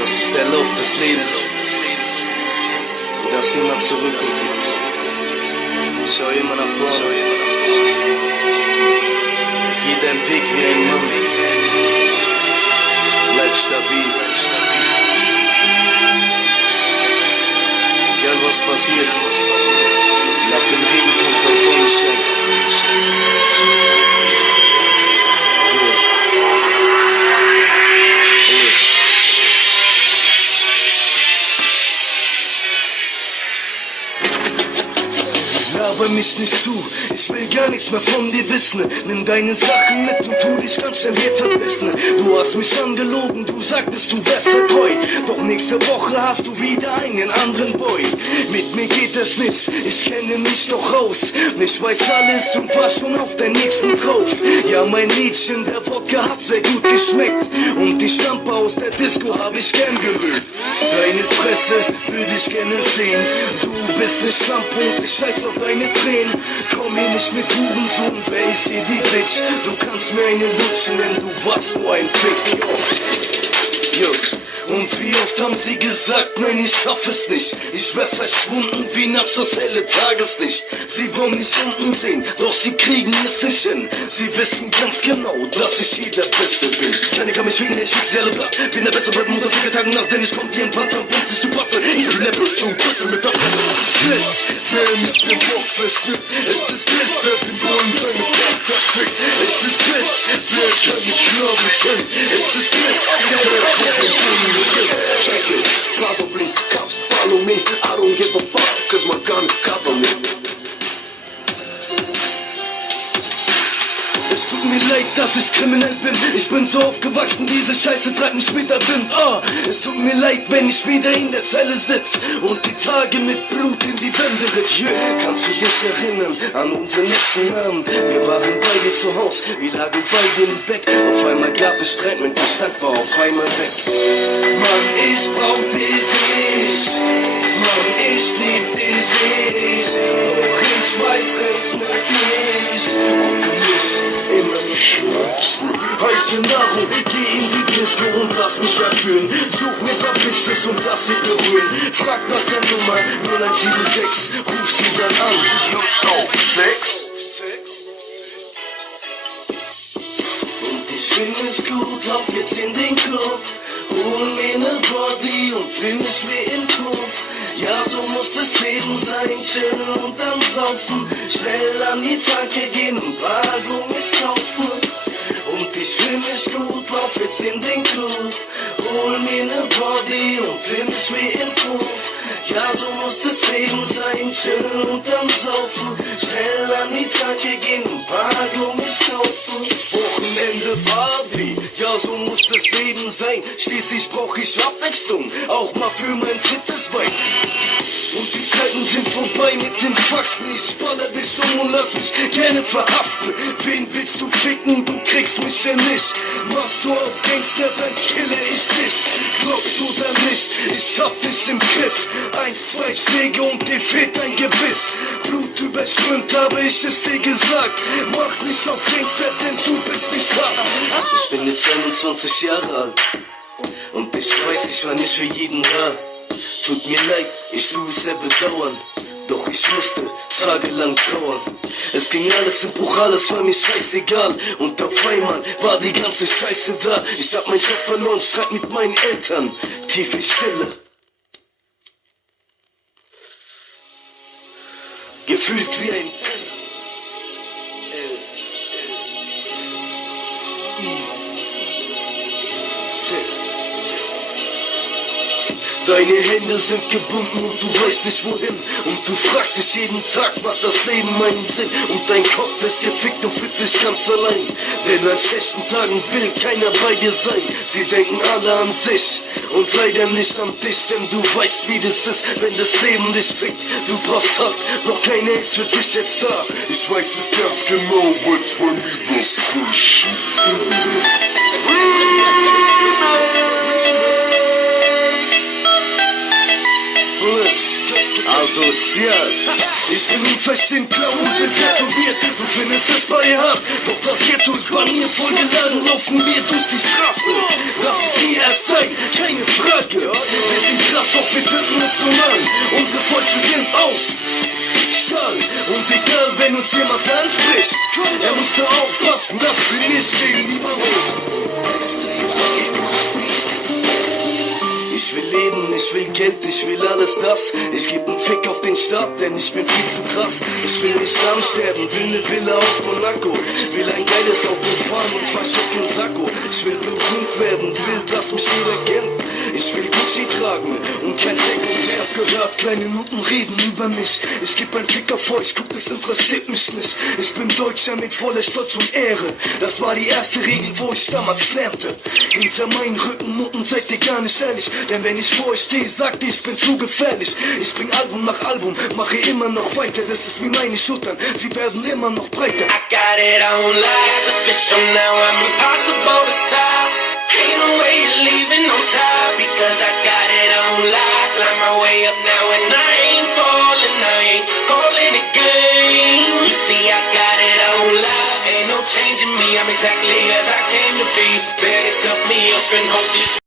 Das ist der Lauf des Lebens. Du darfst niemals zurückgucken. Schau immer nach vorne. Geh deinen Weg wie ein Mann. Bleib stabil. Egal was passiert. Nach dem Regen kommt der Sonnenschein. Laber mich nicht zu, ich will gar nichts mehr von dir wissen. Nimm deine Sachen mit und tu dich ganz schnell hier verbissen. Du hast mich angelogen, du sagtest, du wärst treu. Doch nächste Woche hast du wieder einen anderen Boy. Mit mir geht es nicht, ich kenne mich doch raus. Ich weiß alles und war schon auf der nächsten drauf. Ja, mein Mädchen, der Wodka hat sehr gut geschmeckt. Und die Stampe aus der Disco hab ich gern gerührt. Deine Fresse würde ich gerne sehen. Du bist ne Schlampe und ich scheiß auf deine Tränen. Komm hier nicht mit Hurensohn, wer ist hier die Bitch? Du kannst mir eine lutschen, denn du warst nur ein Fick. Yo. Und wie oft haben sie gesagt, nein, ich schaff es nicht. Ich wär verschwunden wie nachts das helle Tageslicht. Sie wollen mich unten sehen, doch sie kriegen es nicht hin. Sie wissen ganz genau, dass ich hier der Beste bin. Keiner kann mich finden, ich fix sie alle platt. Bin der Beste bei den Mutter 4 Tagen nach, denn ich komm wie ein Panzer und bringt sich, du Bastard. Ich bin der Beste und Küsse mit der Bliss, wer mit dem Boxer schnippt. Es ist Bliss, wer den Bullen seine Charakter fickt. Es ist Bliss, wer keine Knarre kennt. Es ist Bliss, wer von den Bullen check it, probably cops follow me. I don't give a fuck, cause my gun cover me. Es tut mir leid, dass ich kriminell bin. Ich bin so aufgewachsen, diese Scheiße treibt mich später Wind. Es tut mir leid, wenn ich wieder in der Zelle sitz und die Tage mit Blut in die Wände ritsch. Kannst du dich erinnern an unseren letzten Abend? Wir waren beide zu Haus, wir lagen beide im Bett. Auf einmal gab es Streit, mein Verstand war auf einmal weg. Mann, ich brauch dich nicht. Mann, ich lieb dich nicht. Doch ich weiß recht nicht. Immer heiße Nahrung, geh in die Disco und lass mich verführen. Such mir paar Bitches und lass sie berühren. Frag nach der Nummer 0176, ruf sie dann an. Lust auf Sex? Und ich fühl mich gut, lauf jetzt in den Club. Hol mir ne Body und fühl mich wie im Club. Ja, so muss das Leben sein, chillen und dann saufen. Schnell an die Tanke gehen und paar Gummis kaufen. Und ich fühl mich gut, lauf jetzt in den Club. Hol mir ne Body und fühl mich wie im Club. Ja, so muss das Leben sein, chillen und dann saufen. Schnell an die Tanke gehen und paar Gummis kaufen. Wochenende Party, ja, so muss das Leben sein. Schließlich brauch ich Abwechslung, auch mal für mein drittes Bein. Und die Zeiten sind vorbei mit den Faxen. Ich baller dich um und lass mich gerne verhaften. Wen willst du ficken? Du kriegst mich ja nicht. Machst du auf Gangster, dann kille ich dich. Glaubst oder nicht? Ich hab dich im Griff. 1, 2 Schläge und dir fehlt dein Gebiss. Blut überströmt, habe ich es dir gesagt. Mach nicht auf Gangster, denn du bist nicht hart. Ich bin jetzt 21 Jahre alt. Und ich weiß, ich war nicht für jeden da. Tut mir leid, ich tu es sehr bedauern. Doch ich musste tagelang trauern. Es ging alles im Bruch, alles war mir scheißegal. Und auf einmal war die ganze Scheiße da. Ich hab meinen Job verloren, Streit mit meinen Eltern. Tiefe Stille. Gefühlt wie ein Deine Hände sind gebunden und du weißt nicht wohin. Und du fragst dich jeden Tag, macht das Leben einen Sinn? Und dein Kopf ist gefickt und fühlt sich ganz allein. Denn an schlechten Tagen will keiner bei dir sein. Sie denken alle an sich und leider nicht an dich. Denn du weißt, wie das ist, wenn das Leben dich fickt. Du brauchst halt, doch keiner ist für dich jetzt da. Ich weiß es ganz genau, weil's bei mir das Fisch. Asozial. Ich bin unverschämt blau und bin tätowiert. Du findest es bei hart, doch das Ghetto ist bei mir vollgeladen. Laufen wir durch die Straße, lass es nie erst sein, keine Frage. wir finden es normal, unsere Fäuste sind aus Stahl. Uns egal, wenn uns jemand anspricht, er muss nur aufpassen, dass wir nicht gegenüber Ich will leben, ich will Geld, ich will alles das. Ich geb einen Fick auf den Staat, denn ich bin viel zu krass. Ich will nicht arm sterben, will ne Villa auf Monaco. Will ein geiles Auto fahren und 2 Scheck im Sakko. Ich will berühmt werden, will, dass mich jeder kennt. Ich will Gucci tragen und kein Sekund. Ich hab gehört, kleine Nutten reden über mich. Ich geb ein Fick auf euch, guck, das interessiert mich nicht. Ich bin Deutscher mit voller Stolz und Ehre. Das war die erste Regel, wo ich damals lernte. Hinter meinen Rücken, Nutten, seid ihr gar nicht ehrlich. Denn wenn ich vor euch stehe, sagt ihr, ich bin zu gefährlich. Ich bring Album nach Album, mache immer noch weiter. Das ist wie meine Schultern, sie werden immer noch breiter. I got it on live, it's official now, I'm impossible to stop. Ain't no way you're leaving on top, because I got it on live. Climb my way up now and I ain't falling, I ain't calling it game. You see I got it on live, ain't no changing me, I'm exactly as I came to be. Better cuff me up and hope this